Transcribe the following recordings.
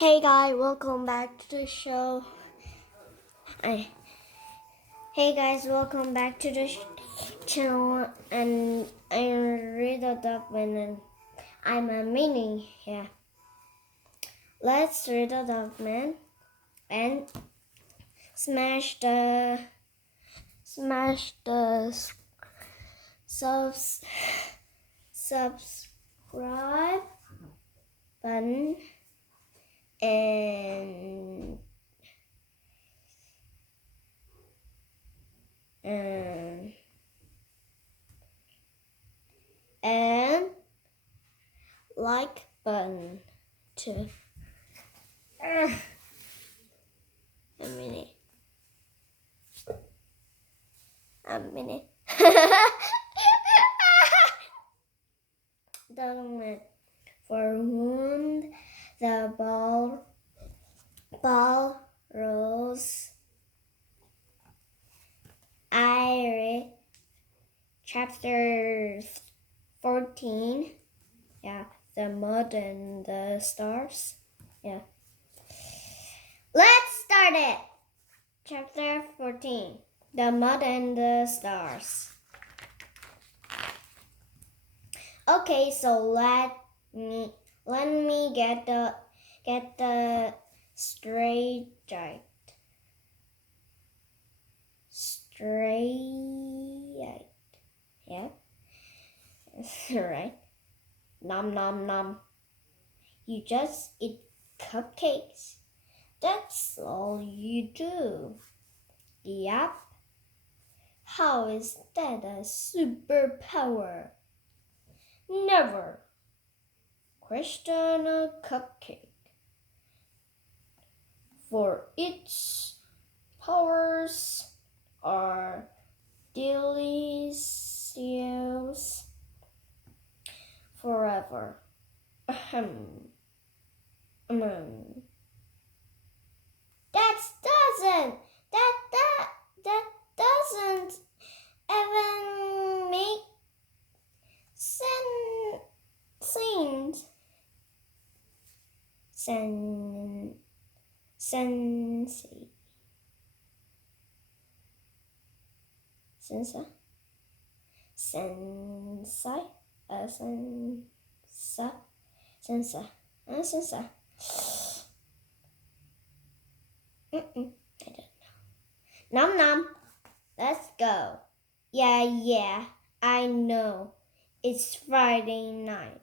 Hey guys, welcome back to the show. I, hey guys, welcome back to the channel. And I'm Rita Duckman, and I'm a mini here. Let's read the Duckman and smash the subs subscribe button and and and like button too. A minute. A minute. Document for whom the ball rolls. I read chapter 14. Yeah, the mud and the stars. Yeah. Let's start it. Chapter 14. The mud and the stars. Okay, so let me get the straight. Yeah. Right. Nom nom nom. You just eat cupcakes. That's all you do. Yep. How is that a superpower? Never question a cupcake, for its powers are delicious forever. Ahem. Ahem. That doesn't that that that doesn't even make sense. Sensei. Sensei. Sensei. Sensei. Sensei. Sensei. I don't know. Nom nom. Let's go. Yeah, I know. It's Friday night.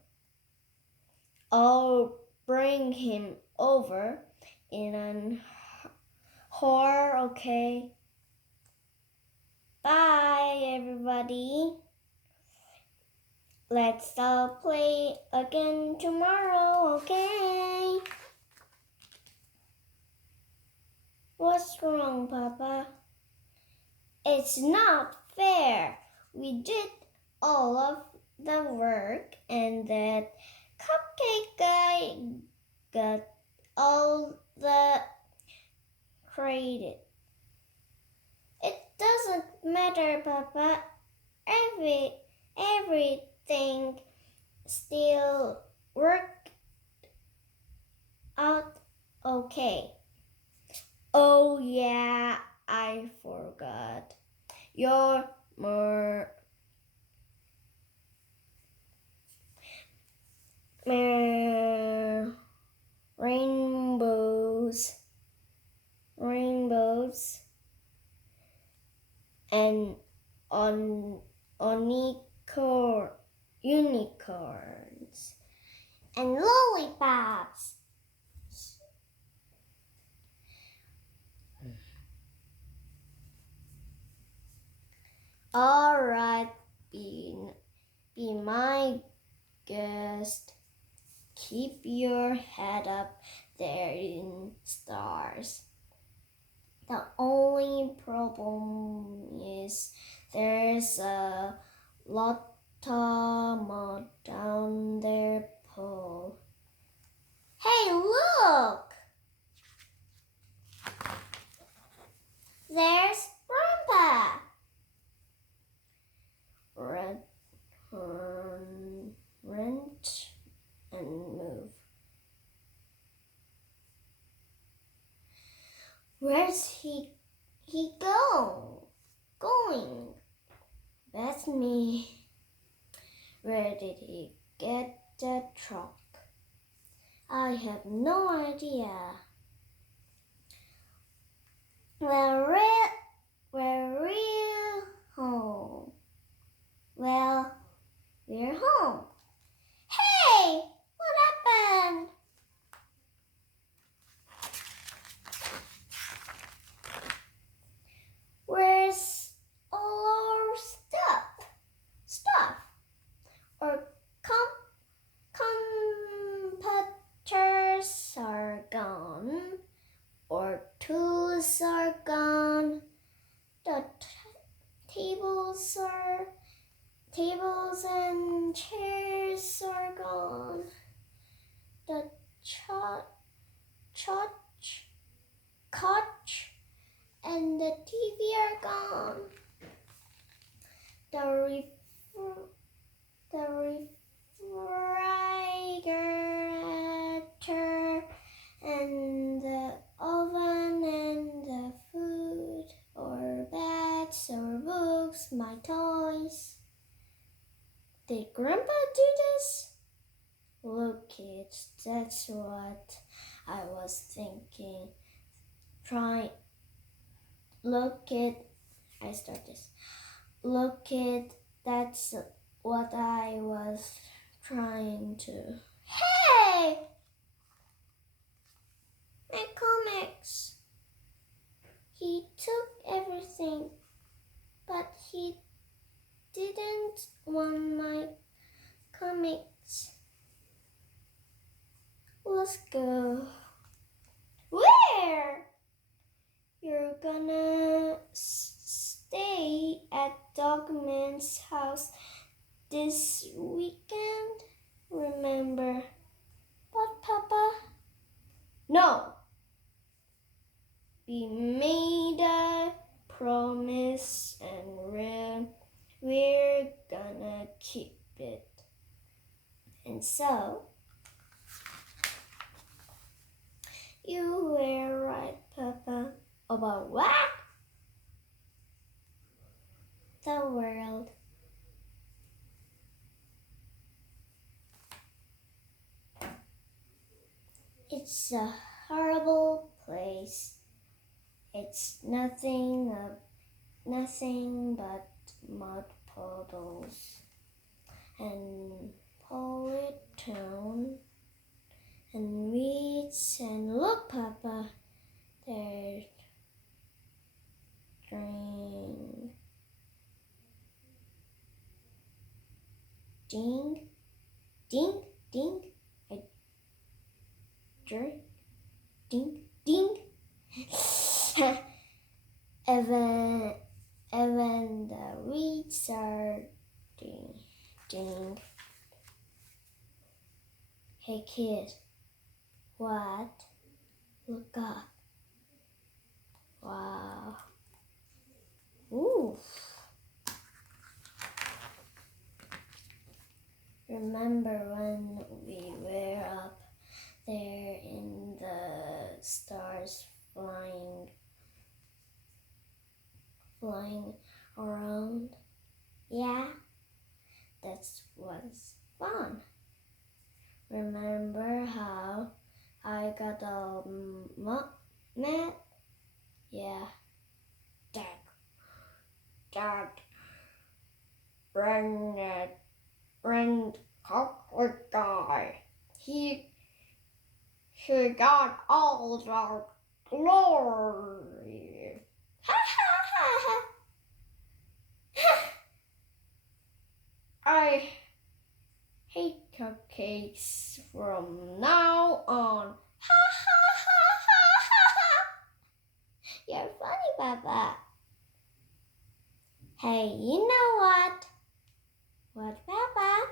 I'll bring him over in an hour, okay? Bye, everybody. Let's play again tomorrow, okay? What's wrong, Papa? It's not fair. We did all of the work and that cupcake guy got all the credit. It doesn't matter, Papa. Everything still worked out okay. Oh yeah, I forgot. Your more rainbows and on unicorns and lollipops. All right, be my guest. Keep your head up there in stars. The only problem is there's a lot more down there, Paul. Hey, look! There's Grandpa. Rent and move. Where's he going? That's me. Where did he get that truck? I have no idea. Where we're home. Well, we're home. Hey, what happened? Where's all our stuff? Our computers are gone. Our tools are gone. The tables and chairs are gone. The couch and the TV are gone. The refrigerator and the oven and the food or beds or books, my toys. Did Grandpa do this? Look, kids, that's what I was thinking. I start this. Look, kid, that's what I was trying to. Hey! My comics! He took everything, but he didn't want my comics. Let's go. Where? You're gonna stay at Dogman's house this weekend, remember? But Papa? No. We made a promise and we're gonna keep it. And so, you were right, Papa. About what? The world. It's a horrible place. It's nothing but mud puddles and polytone and weeds. And look, Papa, there's drain. Ding, ding, ding. I drink. Ding, ding. Even the weeds are ding. Hey kid, what? Look up. Wow. Ooh. Remember when we were up there in the stars flying around? Yeah, that was fun. Remember how I got all mad? Yeah. Dad, Brand Cockwood guy. He got all the glory. Ha ha ha ha. I hate cupcakes from now on. Ha ha ha ha ha. You're funny, Papa. Hey, you know what? What, Papa?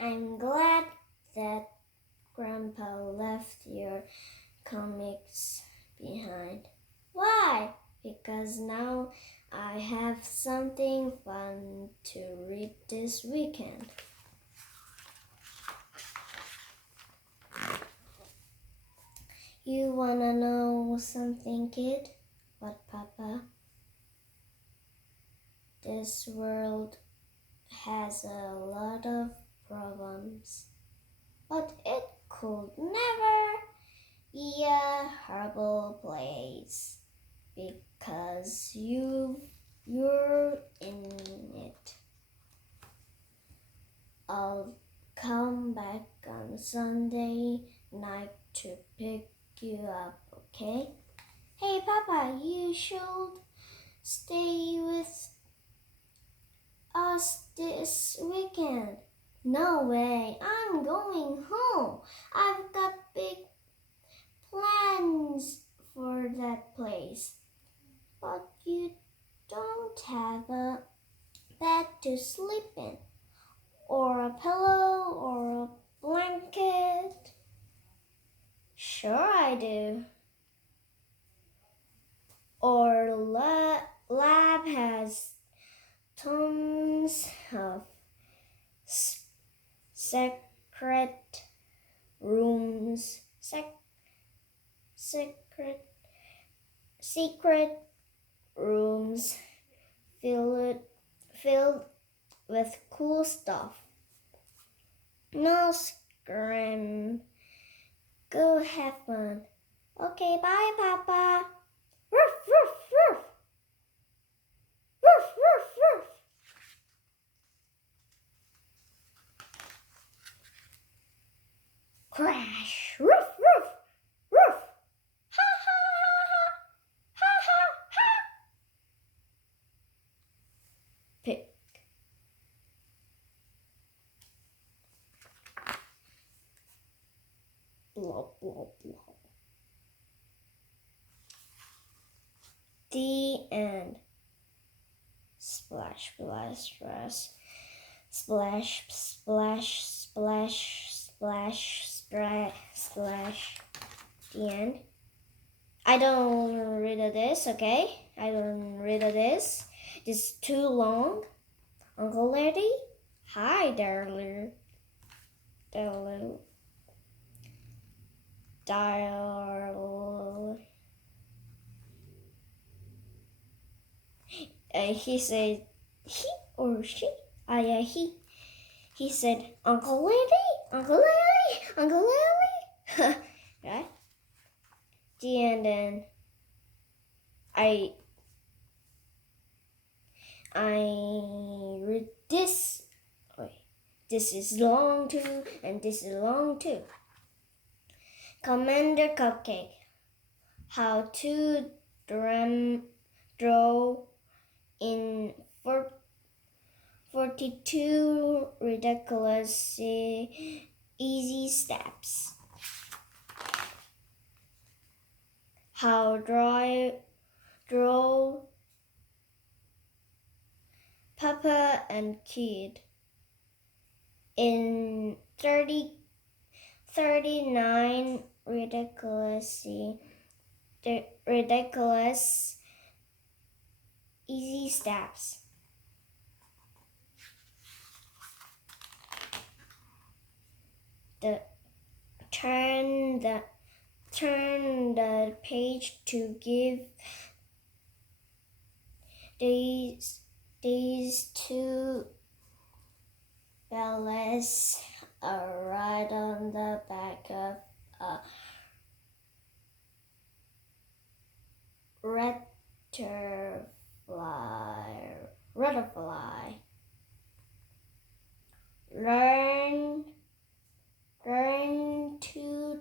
I'm glad that Grandpa left your comics behind. Why? Because now I have something fun to read this weekend. You wanna know something, kid? What, Papa? This world has a lot of problems, but it could never be a horrible place because you're in it. I'll come back on Sunday night to pick you up, okay? Hey, Papa, you should stay with us this weekend. No way, I'm going home. I've got big plans for that place. But you don't have a bed to sleep in, or a pillow, or a blanket. Sure, I do. Our lab has tons of secret rooms, secret rooms filled with cool stuff. No scream. Go have fun. Okay, bye, Papa. Woof, woof, woof. Woof, woof, woof. Crash. Woof, woof, woof. Ha, ha, ha, ha, ha, ha. Pick. Blah, blah, blah. The end. Splash, splash, splash. Splash, splash, splash, splash, splash, splash. The end. I don't read this, okay? I don't read this. It's too long. Uncle Eddie? Hi, darling. Darling. Darling. He said, he or she? Yeah, he. He said, Uncle Eddie, Uncle Eddie, Uncle Eddie. Right? The end. Then I read this. Wait, this is long too, and this is long too. Commander Cupcake. How to draw in 42 ridiculously easy steps. How draw Papa and Kid in 39 ridiculous easy steps. Turn the page to give these two bells a ride on the back of a butterfly. Learn to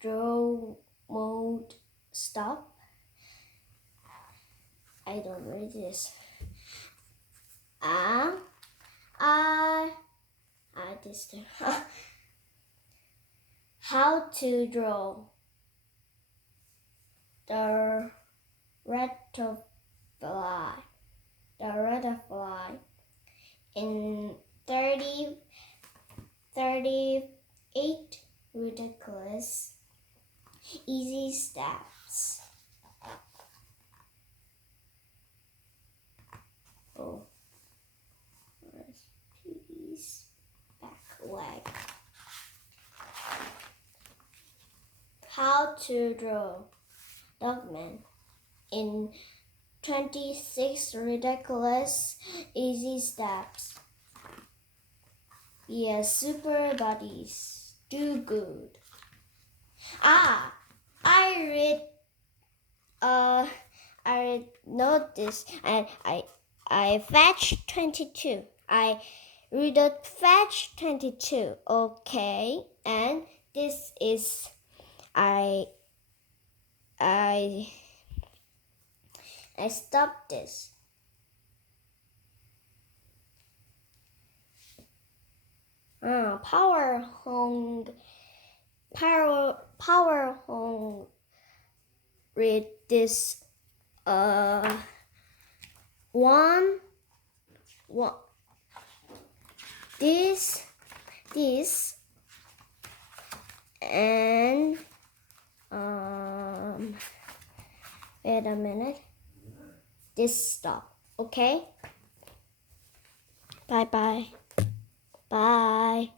draw mode stop. I don't read this. This too. How to draw the butterfly. The butterfly in 38 ridiculous easy steps. Oh, where's Petey's back leg? how to draw Dogman in 26 ridiculous easy steps. Yes, super buddies. Do good. I noticed and I fetched 22. I read fetch 22. Okay, and this is I stopped this. Power home. Read this. One. This, and wait a minute. This stop. Okay. Bye.